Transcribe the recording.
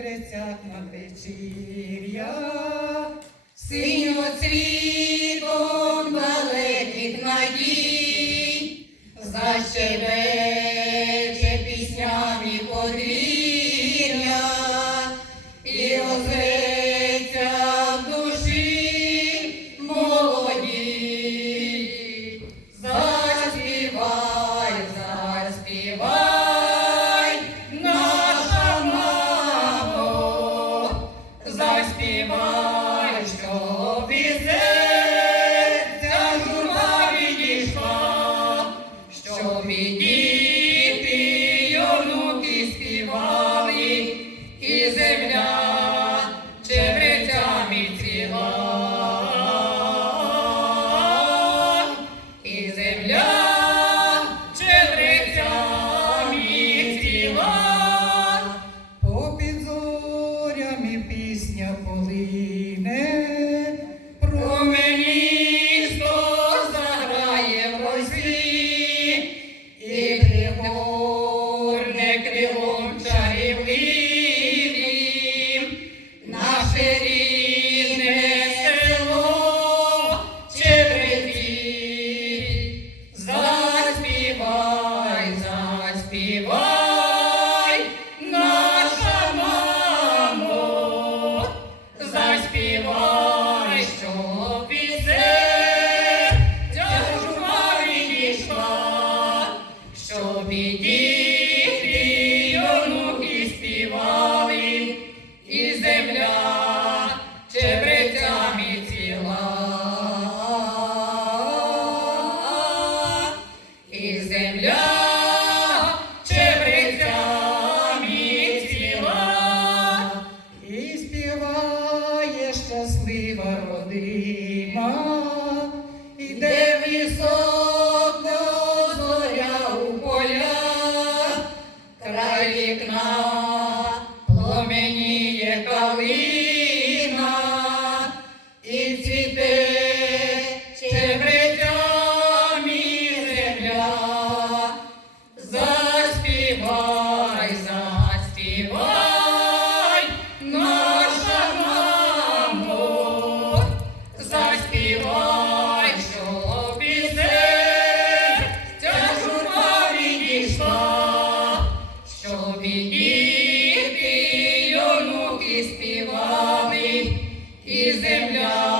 Тридцять надвечір'я, синьо цвітом далеких надій, защебе. заспівай. Signore, земля чебрецями цвіла, і співає щаслива родина, іде в лісо. і земля.